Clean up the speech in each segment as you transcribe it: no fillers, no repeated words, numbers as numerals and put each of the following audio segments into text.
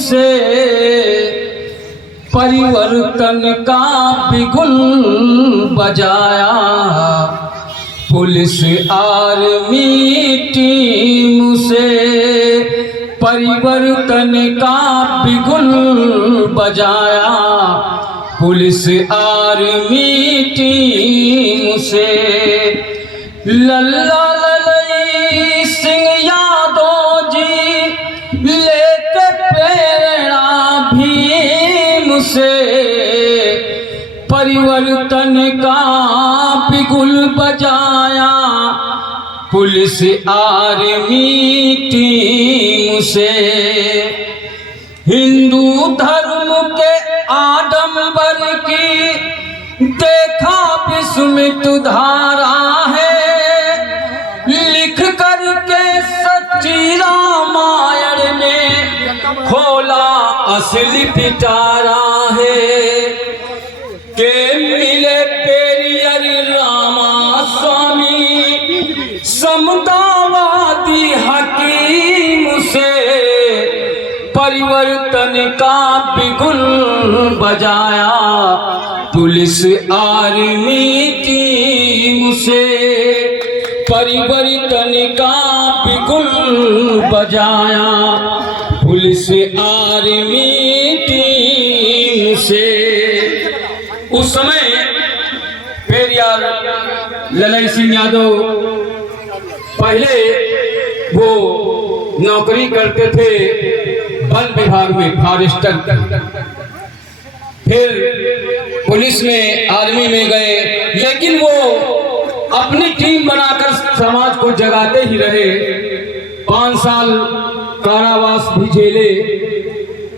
से परिवर्तन का बिगुल बजाया। पुलिस आर्मी टीम से परिवर्तन का बिगुल बजाया। पुलिस आर्मी टीम से लल्ला ललई सिंह यादव जी लेके प्रेरणा भीम से परिवर्तन का बिगुल बजाया। पुलिस आर्मी टीम से हिंदू धर्म के आडंबर की देखा विस्मित धारा है। लिख करके सच्ची रामायण में खोला असली पिटारा है। के मिले पेरियर रामा स्वामी समतावादी हकीम से परिवर्तन का बिगुल बजाया। पुलिस आर्मी टीम से परिवर्तन का बिगुल बजाया। पुलिस आर्मी टीम से उस समय पेरियार ललई सिंह यादव पहले वो नौकरी करते थे वन विभाग में फॉरेस्टर, फिर पुलिस में आर्मी में गए, लेकिन वो अपनी टीम बनाकर समाज को जगाते ही रहे। 5 साल कारावास भी झेले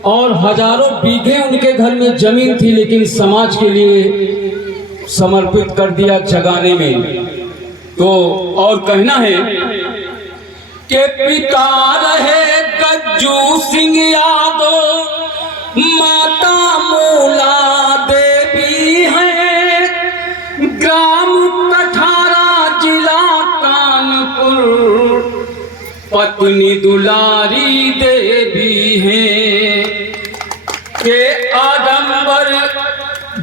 और हजारों बीघे उनके घर में जमीन थी, लेकिन समाज के लिए समर्पित कर दिया जगाने में। तो और कहना है कि पिता रहे गज्जू सिंह यादव, माता मूला देवी है, ग्राम कठारा जिला कानपुर, पत्नी दुलारी देवी है। के आडंबर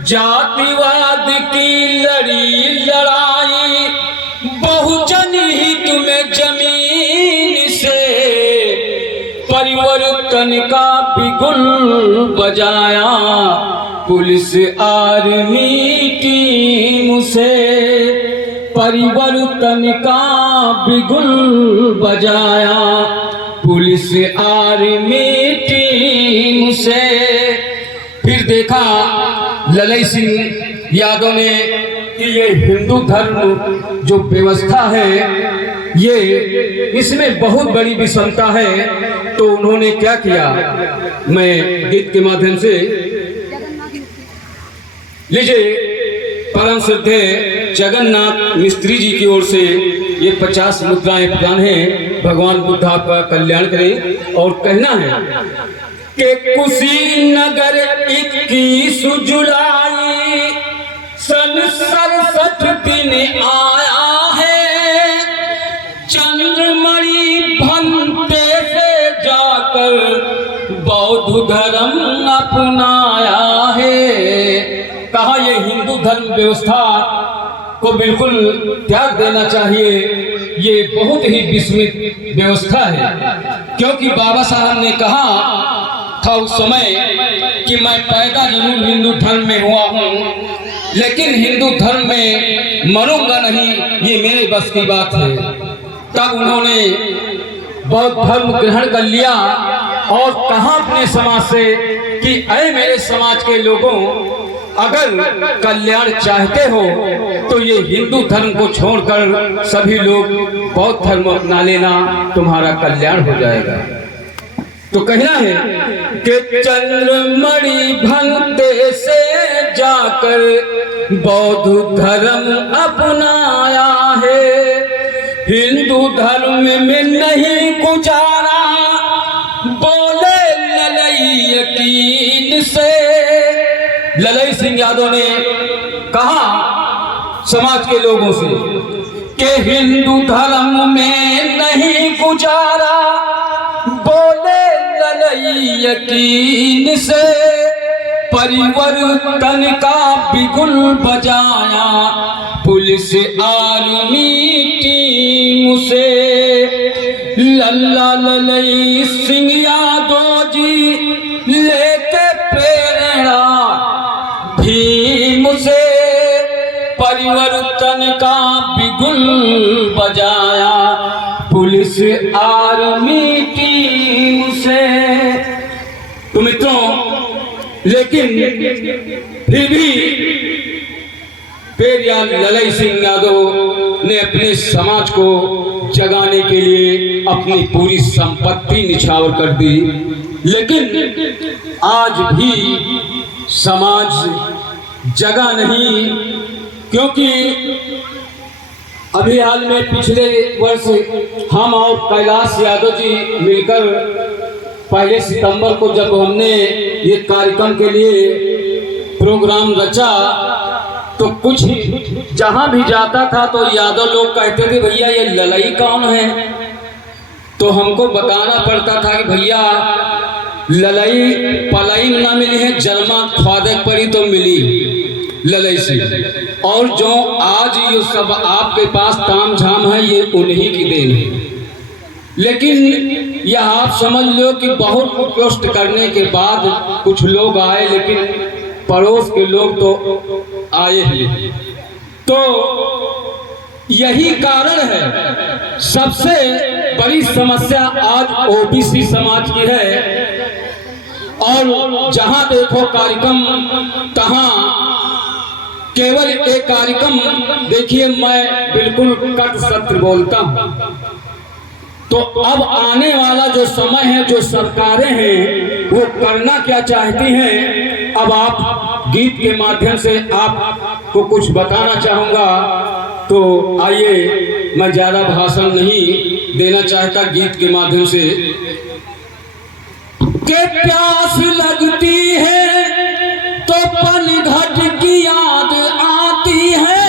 जातिवाद की लड़ी लड़ाई, बहुजन हित में जमीन से परिवर्तन का बिगुल बजाया। पुलिस आर्मी टीम से परिवर्तन का बिगुल बजाया। पुलिस आर्मी टीम से फिर देखा ललई सिंह यादव ने कि ये हिंदू धर्म जो व्यवस्था है, ये इसमें बहुत बड़ी विषमता है। तो उन्होंने क्या किया, मैं गीत के माध्यम से लीजिए। परम श्रद्धेय जगन्नाथ मिस्त्री जी की ओर से ये 50 मुद्राएं प्रदान हैं। भगवान बुद्ध आपका कल्याण करें। और कहना है कि कुशीनगर 21 जुलाई सन 67 दिन आया है। चंद्रमणि भंते से जाकर बौद्ध धर्म अपनाया है। कहा ये हिंदू धर्म व्यवस्था को बिल्कुल त्याग देना चाहिए। ये बहुत ही विस्मित व्यवस्था है, क्योंकि बाबा साहब ने कहा था उस समय कि मैं पैदा जरूर हिंदू धर्म में हुआ हूँ, लेकिन हिंदू धर्म में मरूंगा नहीं, ये मेरे बस की बात है। तब उन्होंने बौद्ध धर्म ग्रहण कर लिया और कहा अपने समाज से कि ऐ मेरे समाज के लोगों, अगर कल्याण चाहते हो तो ये हिंदू धर्म को छोड़कर सभी लोग बौद्ध धर्म अपना लेना, तुम्हारा कल्याण हो जाएगा। तो कहना है कि चंद्रमणि भंते से जाकर बौद्ध धर्म अपनाया है। हिंदू धर्म में नहीं गुजारा, बोले ललई यकीन से। ललई सिंह यादव ने कहा समाज के लोगों से कि हिंदू धर्म में नहीं गुजारा, बोले ललई यकीन से परिवर्तन का बिगुल बजाया, पुलिस आर्मी टीम से लल्ला ललई सिंह यादव जी लेके प्रेरणा भीम से परिवर्तन का बिगुल बजाया, पुलिस आर्मी टीम से। तो मित्रों, लेकिन फिर भी पेरियार ललई सिंह यादव ने अपने समाज को जगाने के लिए अपनी पूरी संपत्ति निछावर कर दी, लेकिन आज भी समाज जगा नहीं। क्योंकि अभी हाल में पिछले वर्ष हम और कैलाश यादव जी मिलकर 1 सितंबर को जब हमने ये कार्यक्रम के लिए प्रोग्राम रचा, तो कुछ जहां भी जाता था तो यादव लोग कहते थे भैया ये ललई कौन है। तो हमको बताना पड़ता था कि भैया ललई पलाई में ना मिली है, जन्मा ख्वादे पड़ी तो मिली ललई से। और जो आज ये सब आपके पास ताम झाम है ये उन्हीं की देन है। लेकिन यह आप समझ लो कि बहुत कष्ट करने के बाद कुछ लोग आए, लेकिन पड़ोस के लोग तो आए ही। तो यही कारण है, सबसे बड़ी समस्या आज ओबीसी समाज की है। और जहां देखो कार्यक्रम तहां केवल एक कार्यक्रम। देखिए, मैं बिल्कुल कट सत्य बोलता हूं। तो अब आने वाला जो समय है, जो सरकारें हैं वो करना क्या चाहती हैं, अब आप गीत के माध्यम से आपको कुछ बताना चाहूँगा। तो आइए, मैं ज़्यादा भाषण नहीं देना चाहता, गीत के माध्यम से। के प्यास लगती है तो पनघट की याद आती है,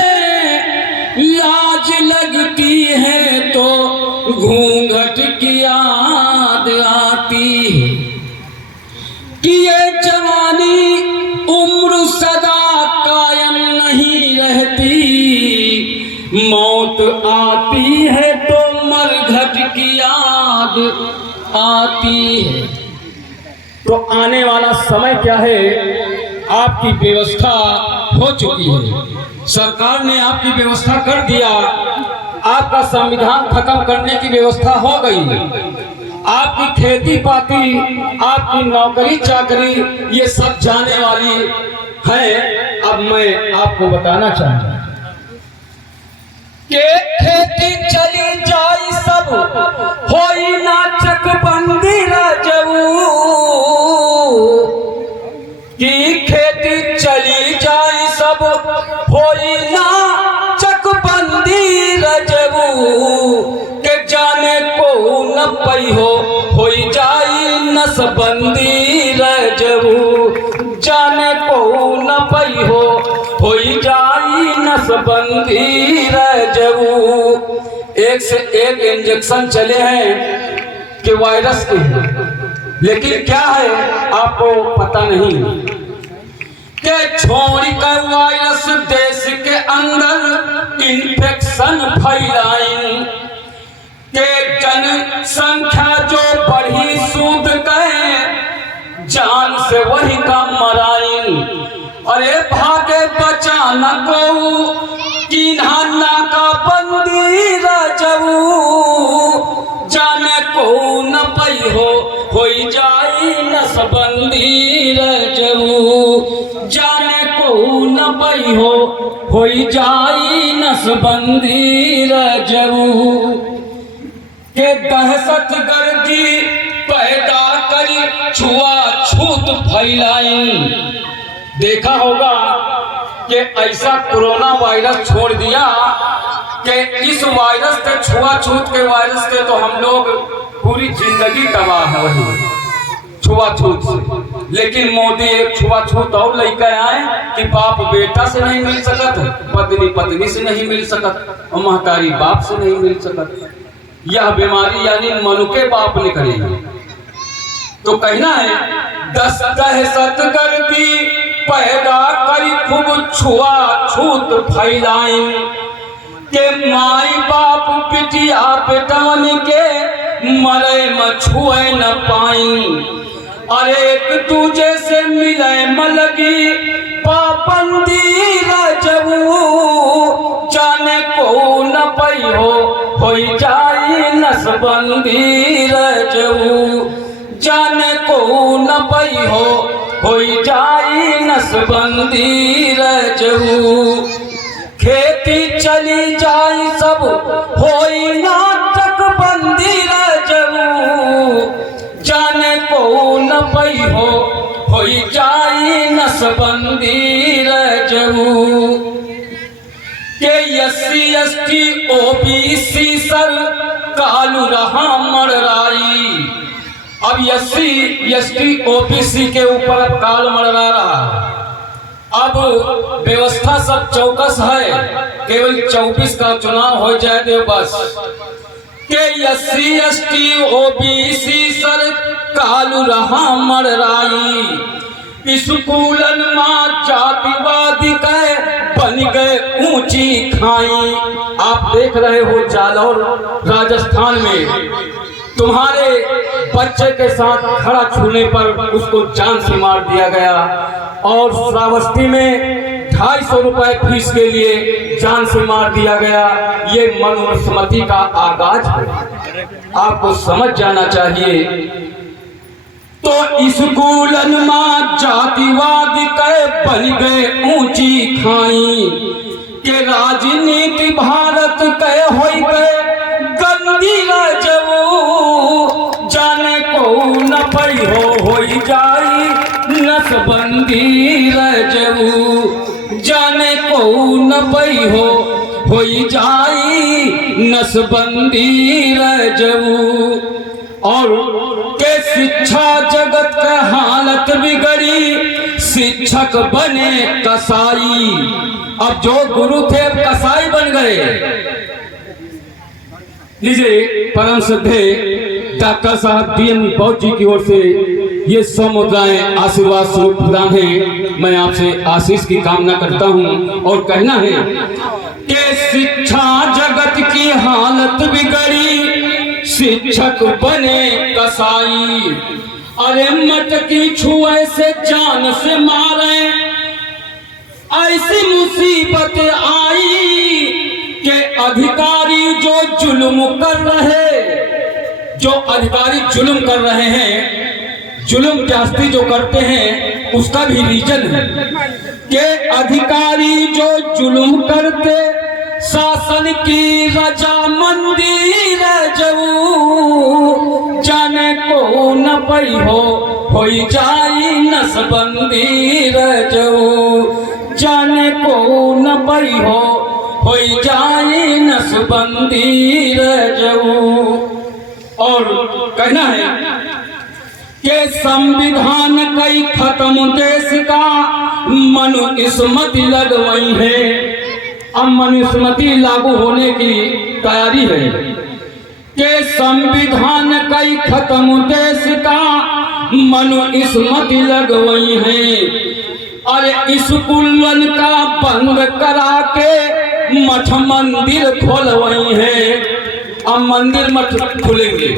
लाज लगती है तो घूंघट की याद आती है, कि ये जवानी उम्र सदा कायम नहीं रहती, मौत आती है तो मरघट की याद आती है। तो आने वाला समय क्या है, आपकी व्यवस्था हो चुकी है, सरकार ने आपकी व्यवस्था कर दिया, आपका संविधान खत्म करने की व्यवस्था हो गई, आपकी खेती पाती, आपकी नौकरी चाकरी ये सब जाने वाली है। अब मैं आपको बताना चाहूँगा कि खेती चली जाई सब होई ना चकबंदी राजऊ, कि खेती चली जाई सब होई ना चकबंदी रजबू, के जाने को न पई होई जाई नसबंदी रजबू, जाने को न पई होई जाई नसबंदी रजबू। एक से एक इंजेक्शन चले हैं कि वायरस के, लेकिन क्या है आपको पता नहीं कि छोड़ी कर वायरस देश के अंदर इन्फेक्शन फैलाइन, के जनसंख्या जो बढ़ी सूद गए जान से वही का मराइन। अरे भागे बचाना को किन्हा नाका बंदी रजऊ, जाने को न पई होई जाई नसबंदी रजऊ, जाने को न पई होई जाई नसबंदी रजऊ, के दहशत गर्दी पैदा करी छुआछूत फैलाई। देखा होगा कि ऐसा कोरोना वायरस छोड़ दिया कि इस वायरस के छुआछूत के वायरस के तो हम लोग पूरी जिंदगी तबाह है वही छुआछूत से। लेकिन मोदी एक छुआछूत और लेकर आए कि बाप बेटा से नहीं मिल सकत, पत्नी पत्नी से नहीं मिल सकत, और महतारी बाप से नहीं मिल सकत। यह बीमारी यानी मनु के बाप निकलेगी। तो कहना है 10 दहशत गर्दी पैदा करी खूब छुआ छूत फैलाइन के माई बाप पिटिया बेटवन के मरे मछुए न पाइन। अरे एक दूजे से मिले मलगी पाबंदी रजबू जाने को न पई हो जाई नसबंदी रजबू जाने को न पई हो जाई नसबंदी रजबू। खेती चली जाई सब होई नाटक बंदी रजबू जाने को न पई हो जाई नसबंदी रजबू। के SC ST OBC sir Kalu रहा मरराई। अब SC ST OBC के ऊपर काल मररा रहा। अब व्यवस्था सब चौकस है, केवल 24 का चुनाव हो जाए तो बस। के SC ST OBC sir Kalu रहा मरराई। स्कूलन माँ जातिवादी के बन गए ऊंची खाई। आप देख रहे हो जालौर राजस्थान में तुम्हारे बच्चे के साथ खड़ा छूने पर उसको जान से मार दिया गया और श्रावस्ती में 250 रुपए फीस के लिए जान से मार दिया गया। ये मनुस्मृति का आगाज है, आपको समझ जाना चाहिए। तो स्कूलन माँ जातिवाद के बन गए ऊंची खाई के राजनीति भारत के हो गए गंदी रजबू जाने को न पई हो जाई नसबंदी रजबू जाने को न पई हो जाई नसबंदी रजबू। और के शिक्षा जगत का हालत बिगड़ी शिक्षक बने कसाई। अब जो गुरु थे अब कसाई बन गए। लीजिए परम श्रद्धे डॉक्टर साहब DM बौद्ध जी की ओर से ये 100 मुद्राएं आशीर्वाद स्वरूप प्रदान है। मैं आपसे आशीष की कामना करता हूँ और कहना है कि शिक्षा जगत की हालत बिगड़ी शिक्षक बने कसाई। अरे मटकी छुए से जान से मारे ऐसी मुसीबत आई कि अधिकारी जो जुल्म कर रहे जो अधिकारी जुल्म कर रहे हैं, जुल्म जास्ती जो करते हैं उसका भी रीजन है कि अधिकारी जो जुल्म करते शासन की रजामंदी रजबू जाने को न पई हो जाई नसबंदी रजबू जाने को न पई हो जाई नसबंदी रजबू। और कहना है कि संविधान कई खत्म देश का मनुस्मृति लगवाई है। अब मनुस्मृति लागू होने की तैयारी है कि संविधान कई खत्म देश का मनुस्मृति लगवाई है। अरे स्कूलन का बंद करा के मठ मंदिर खोलवाई है। अब मंदिर मठ खुलेंगे,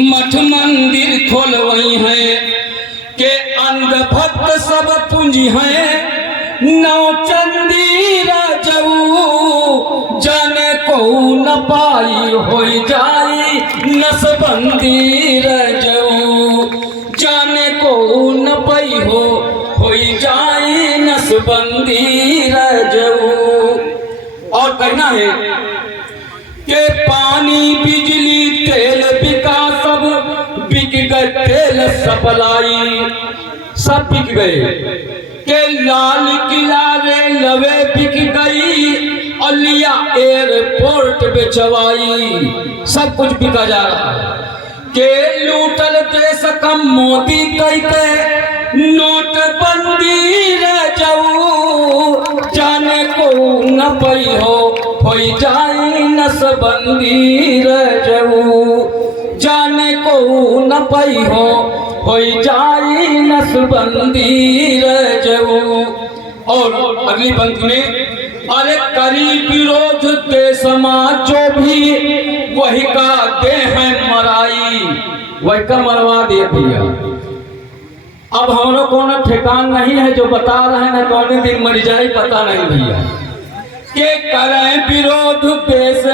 मठ मंदिर खोलवाई है कि अंधभक्त सब पूंजी है नौचंदी रजबू जाने को न पाई हो जाई नसबंदी रजबू जाने को न पाई हो जाई नसबंदी रजबू। और कहना है कि पानी बिजली तेल बिका सब बिक गए तेल सप्लाई सब बिक गए के लाल किला रेलवे बिक गई अलिया एयरपोर्ट बेचवाई सब कुछ बिका जा रहा है के लूटल देश का मोदी कई के नोटबंदी रजऊ जाने को न पई हो जाई नसबंदी रजऊ जाने को न पई हो हो जाई नसबंदी रजऊ। और अगली पंक्ति में, अरे करी विरोध ते समाज जो भी वही का दे है मराई, वही का मरवा दिए भैया। अब हम लोग को ठिकान नहीं है, जो बता रहे हैं कौन दिन मर जाए पता नहीं भैया। के करें विरोध देश